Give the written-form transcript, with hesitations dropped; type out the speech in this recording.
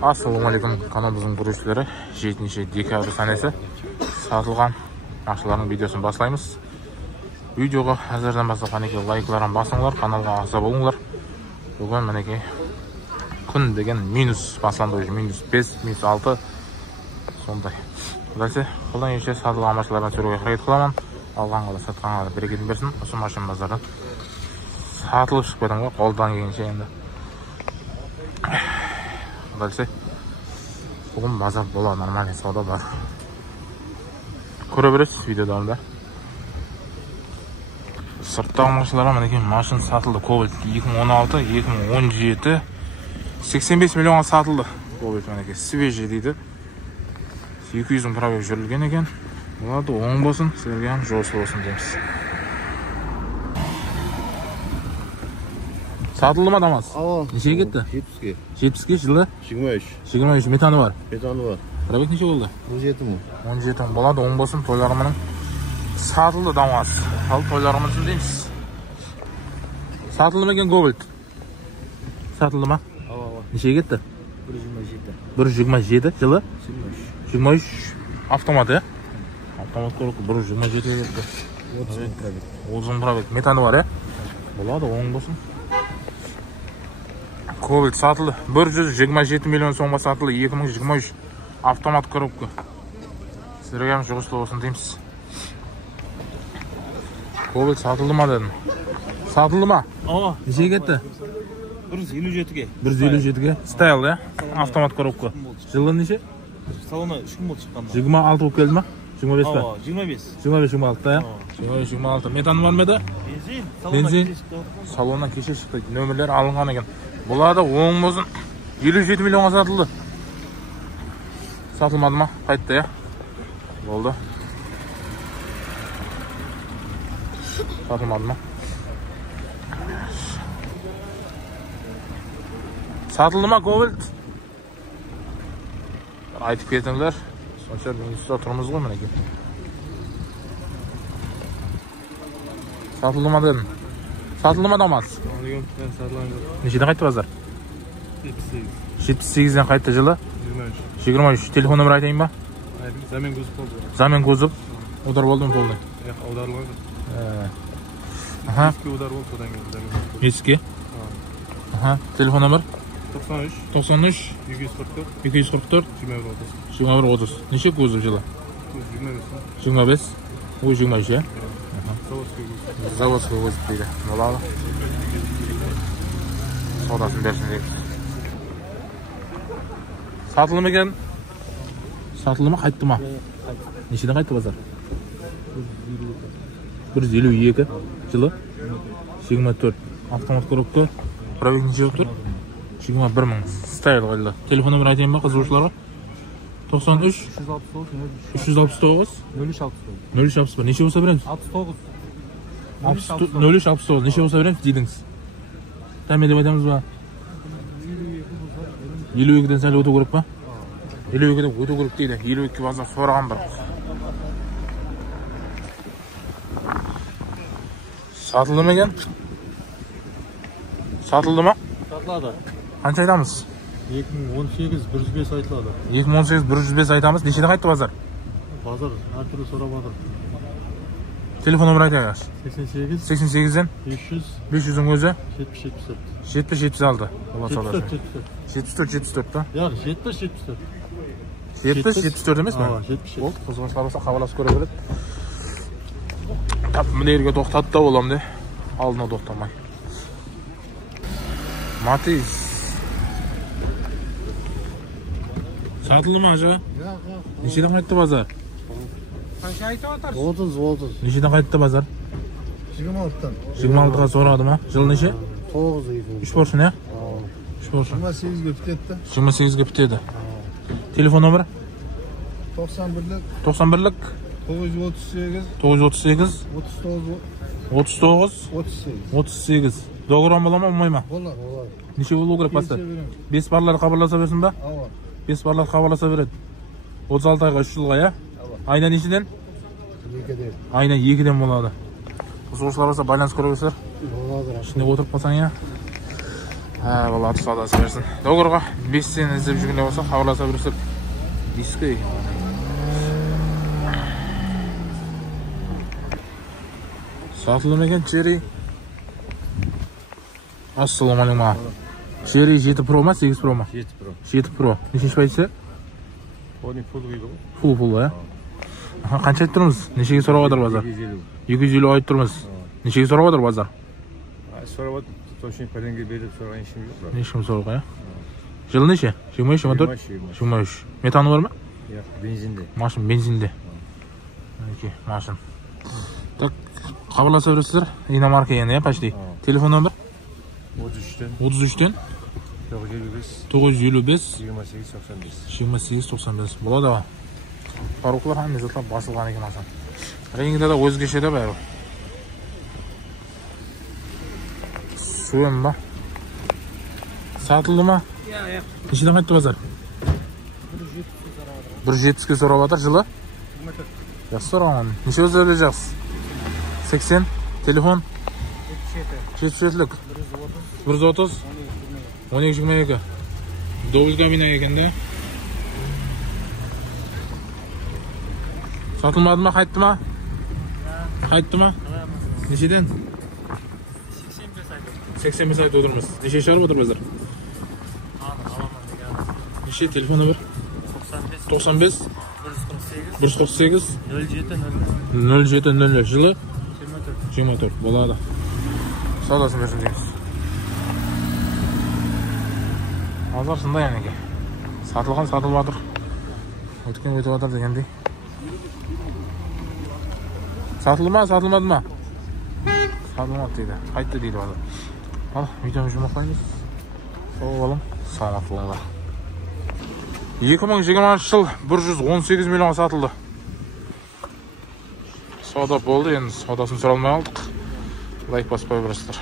Ассалаумағалейкум каналымыздың көрушілері. 7 декабрь санасы сатылған машиналардың видеосын бастаймыз. Видеоға әзірден бастап мінекей лайкларын басыңдар, каналға аса болыңдар. Бүгін мінекей күн деген минус басыланды, минус 5, минус 6 сондай. Дальше қолдан еше сатылған машиналардан сөруге қарекет қыламын. Алған қала сатқан қала берекетін берсін. Осы машин базардан сатылып шығып кетім ғой, қолдан келгенше енді. Дальше бүгін базар бола, нормальный сауда бар. Көре бересіз видеода. Сырттағы машиналарға мінекей машин сатылды. Кобальт 2016, 2017 85 миллионға сатылды. Кобальт мінекей свежий дейді. 200 мың пробег жүрілген екен. Болады, оң болсын, сіздерге жолсыз болсын дейміз. Сатылды ма дамаз? Неше кетті? 70-ге. 70-ге жылы? 23 метаны бар. Метаны бар. Пробег неше болды? 17 мың. 17 мың. Болады, оң болсын, тойларымының сатылды дамаз. Ал тойларымыздың дейміз. Сатылды ма екен Кобальт? Сатылды ма? Неше кетті? 127 жылы? 23 автомат, е? Автомат көріп 127-ге кетті. 30 мың пробег. Метаны бар, е? Болады, оң болсын. Кобальт сатылды. 127 миллион соңға сатылды. 2023 автомат коробка. Сіздерге жұғышлы болсын дейміз. Кобальт сатылды ма дедім? Сатылды ма? Неше кетті? 157-ге. 157-ге. Стайл, е? Автомат коробка. Жылы неше? Салона 3 күн болды шыққанда. 26 болып келді ма? 25 па? 25 та, е? 25 метаны бар ма еді? Бензин. Салоннан кеше шықты. Нөмірлер алынған екен. Бұлады оң болсын. 57 миллионға сатылды. Сатылмады ма? Қайтты, е? Болды. Сатылмады ма? Сатылды ма Кобальт? Айтып кетіңдер. Сонша минуста тұрмыз ғой мінеке. Сатылды ма дедім? Сатылды ма дамаз? Нешеден қайтты базар? 78-ден қайтты жылы? 23. Телефон нөмір айтайын ба? Замен көзіп болды. Замен көзіп? Удар болды ма полный? Аударылған. Еске удар болды, содан кейін. Еске? Телефон нөмір? 93 244 21 30. Неше көзіп жылы? 25. Ой, 23, е? Заводский көзіп дейді. Болады. Содасын берсін дейміз. Сатылды ма екен? Сатылды ма, қайтты ма? Нешеден қайтты базар? 152 жылы? 24. Автомат коробка. Пробег неше болып тұр? 21 мың. Стайл қайлы. Телефон нөмір айтайын ба қызығушыларға? 93 369 0361. Неше болса береміз? 0369. Неше болса береміз дейдіңіз? Тәме деп айтамыз ба? 52-ден сәл өту керек па? 52-ден өту керек дейді. 52-ке базар сораған бір. Сатылды ма екен? Сатылды ма? Сатылады. Қанша айтамыз? 2018 105 айтылады. 2018 105 айтамыз. Нешеден қайтты базар? Базар әртүрлі сұрап жатыр. Телефон нөмір айтайық. 88 88-ден 500-дің өзі 70-76. 74 па? Яғни 70-74 емес па? Ол, қызғаншылар болса қабаласып көре береді. Тап мінерге тоқтатты да болам де. Алдына тоқтамай. Матиз. Сатылды ма жа? Нешеден қайтты базар? Қанша айтып отарсыз? 30. Нешеден қайтты базар? 26-тан. 26-ға сорады ма? Жыл неше? 9. 3 поршын, е? 3 поршын. 28-ге бітетті. 28-ге бітеді. Телефон нөмірі? 91-лік 938 39 Доғыран бола ма, болмай ма? Болады. Неше болу керек басты? 5 барлар қабарласа берсін ба? 5 барлар қабарласа береді. 36 айға 3 жылға, е? Айна нешеден? 2-ден. Айна 2-ден болады. Қызығушылар болса байланыс көре берсер. Болады. Ішінде отырып қалсаң, е? болады, саудасы берсін. Доғырға 5-тен іздеп жүргенде болса, хабарласа берсіп, дискі екен. Сатылым екен, Cherry. Ассаламалейкум. Cherry 7 Pro ма, 8 Pro ма? 7 Pro. 7 Pro. Нешінші пайдасы? Оны full дейді ғой. Full, ә? Қанша айтып тұрмыз? Нешеге сұрап отыр базар? 250 айтып тұрмыз. Нешеге сұрап отыр базар? Сұрап отыр, точно пәленге беріп сұраған ешкім жоқ. Ешкім сұрауға, ә? Жылы неше? 23, 24? 23. Метаны бар ма? Жоқ, бензинде. Машин бензинде. Окей, машин. Так, хабарласа бересіздер. Иномарка енді, почти. Телефон номер? 33-тен 955 2895 болады ба? Паруқлар һәм мезотлап басылған екен машин. Реңгінде де өзгеше де бәрі. Суем ба? Сатылды ма? Нешеден қайтты базар? 170-ке сұрап жатыр, жылы? Жақсы сұраған. Неше өзі жақсы? 80, телефон? 77-лік. 130, 1222. Добыл кабина екен де. Сатылмады ма, қайтты ма? Қайтты ма? Нешеден? 85 айт отырмыз. Неше шығарып отыр базар? Неше телефоны бір? 95 148 0700 жылы 24 болады. Саудасын берсін дейміз. Азар сындай әнеке. Сатылған сатылып жатыр. Өткен өтіп жатыр дегендей. Сатылды ма, сатылмады ма? Сатылмады дейді. Қайтты дейді базар. Ал, видеоны жұмақтаймыз. Сау болың, саламат болыңдар. 2020 жыл 118 миллионға сатылды. Сауда болды, енді саудасын сұралмай алдық. Лайк баспай бересіздер.